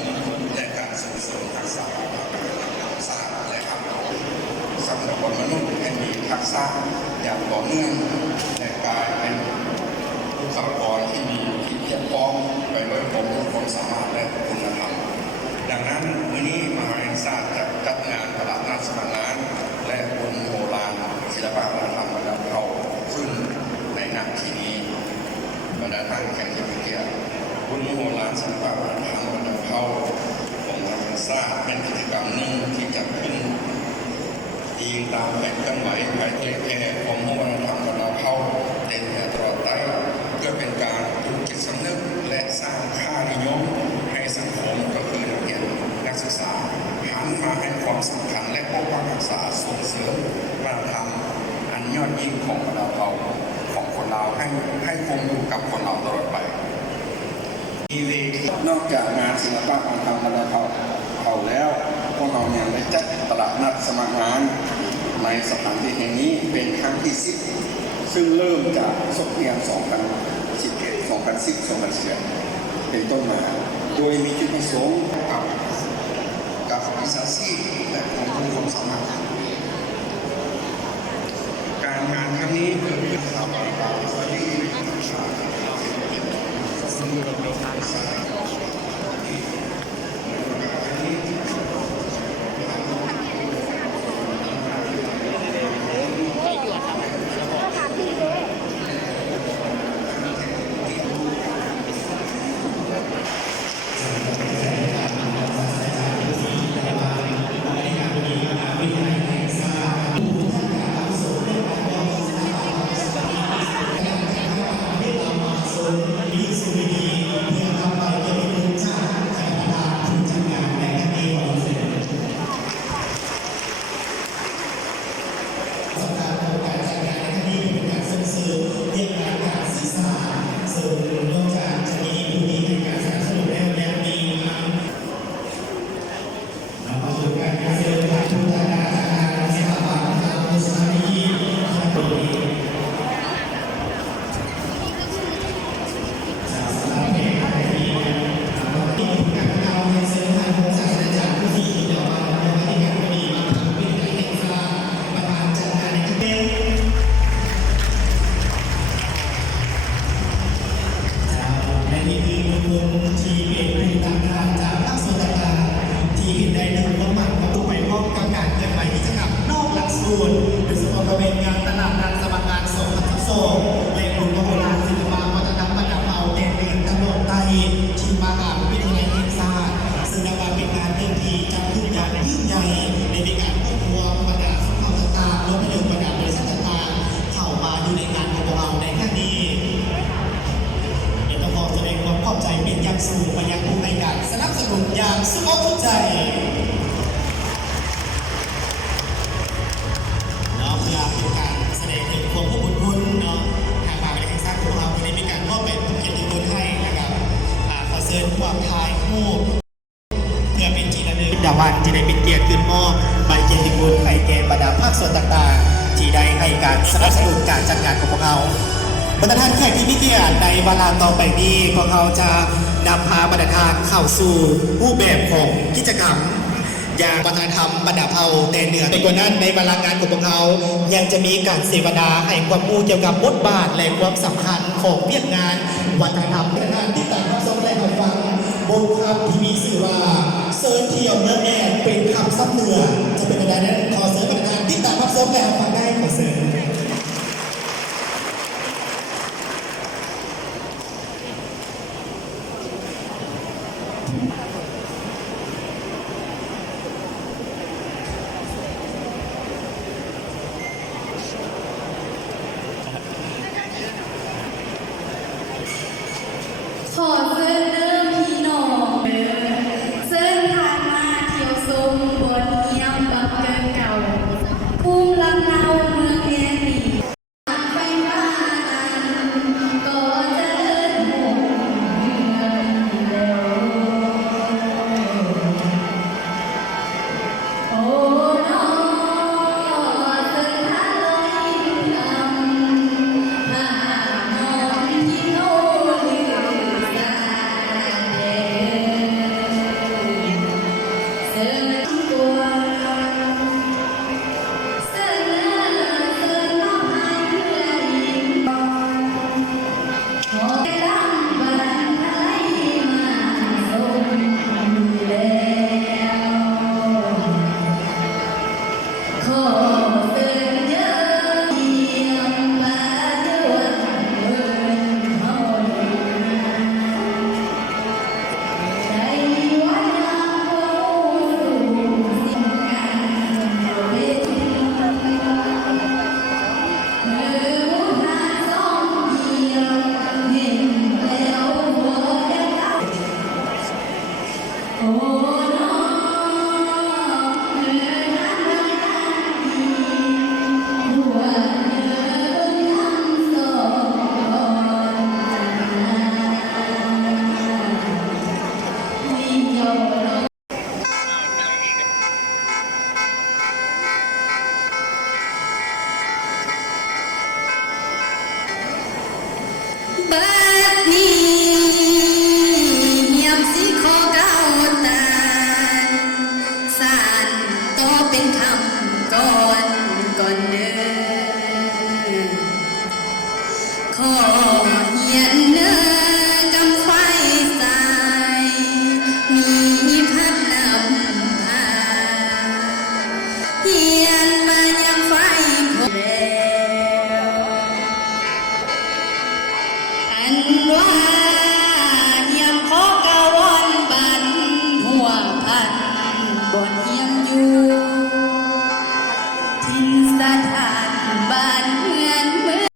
มและการส่งเสริมทักษะศาสตร์และครับทรัพยากรมนุษย์ให้มีทักษะอย่างต่อเนื่องและกลายเป็นบุคลากรที่มีที่เพียบพร้อมไปด้วยความสามารถและคุณธรรมดังนั้นวันนี้มหาวิทยาลัยศาสตร์จะจัดงานตลาดนัดสมัครงานและบุญโบราณศิลปะวัฒนธรรมระดับเขาขึ้นในณที่นี้บรรดาท่านแขกที่มีเกียรติบุญโบราณศิลปะวัฒนธรรมระดับเขาของมหาวิทยาลัยศาสตร์เป็นกิจกรรมหนึ่งที่จัดขึ้นยิงตามแผนกันไหวภายใต้แง่ของวัฒนธรรมระดับเขาเด่นและตลอดไปเพื่อเป็นการปลุกจิตสำนึกและสร้างค่านิยมให้สังคมก็คือนักเรียนนักศึกษาหันมาให้ความสำคัญและปกป้องรักษาส่งเสริมวัฒนธรรมอันยอดยิ่งของบรรดาเราของคนเราให้คงอยู่กับคนเราตลอดไปมีเวทีนอกจากงานศิลปะวัฒนธรรมบรรดาเราแล้วพวกเรายังได้จัดตลาดนัดสมัครงานในสถานที่แห่งนี้เป็นครั้งที่10ซึ่งเริ่มจากสงกรานต์2011 2010 2011เป็นต้นมาโดยมีจุดประสงค์กับวิชาชีพและของผู้คนสามารถการงานครั้งนี้เกิดขึ้นจากการสร้างวิชาสู่ไปยังผู้ให้การสนับสนุนอย่างสุดอกใจเนาะเพื่อเป็นการแสดงถึงความอบอุ่นเนาะทางมหาวิทยาลัยสร้างของเราได้มีการมอบเป็นเกียรติคุณให้นะครับขอเชิญความทายคู่เพื่อเป็นที่ระลึกดาวันที่ได้เป็นเกียรติขึ้นมอบใบเกียรติคุณให้แก่บรรดาภาคส่วนต่างๆที่ได้ให้การสนับสนุนการจัดงานของพวกเราบรรดาท่านแขกที่มีเกียรติในเวลาต่อไปนี้พวกเขาจะนำพาบรรดาท่านเข้าสู่รูปแบบของกิจกรรมอย่างวัฒนธรรมบรรดาเผ่าแต่เหนือไปกว่านั้นในเวลางานของพวกเขายังจะมีการเสวนาให้ความรู้เกี่ยวกับบทบาทและความสำคัญของเวียกงานวัฒนธรรมบรรดาท่านที่ต่างรับชมและรับฟังบทคำที่มีชื่อว่าเซิร์นเที่ยวเมืองแอนเป็นคำซ้ำเหนือจะเป็นอะไรนั้นขอเสนอบรรดาท่านที่ต่างรับชมและรับฟังได้ขอเสนอขอเชิญเริ่มพี่น้องเชิญทางมาเที่ยวชมบนเยี่ยมบักเกินเก่าภูมิลำเนาเมืองแอนดีไปบ้านก็จะเอิ้นหมู่เมืองแล้ว โอ้น้องเอ๋ยฮักเอ๋ยฮักดีหัวเอ๋ยคำสอนวิโย บัดนี้เงียบสิขอเก้าตาสานต่อเป็นคำก่อนก่อนเดินขอเหียนเนื้อกำไฟสายมีพัดนำพาเหียนมายังไฟคงแล้ว อันว่าเฮียมขอกะวอนบันหัวพันบนเฮียมอยู่ทินสถานบ้านเมืองเมือง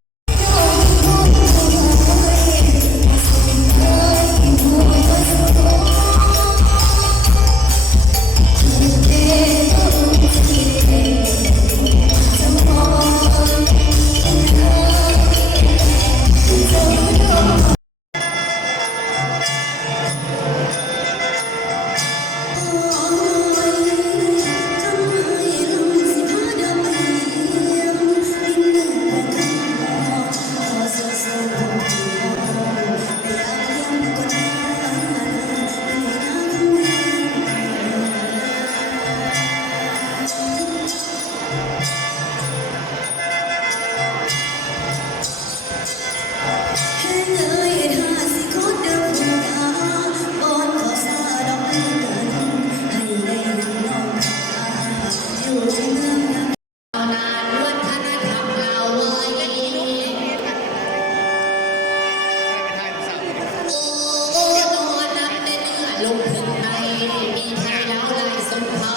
ลงถึงในมีไทยแล้วลายสมเภา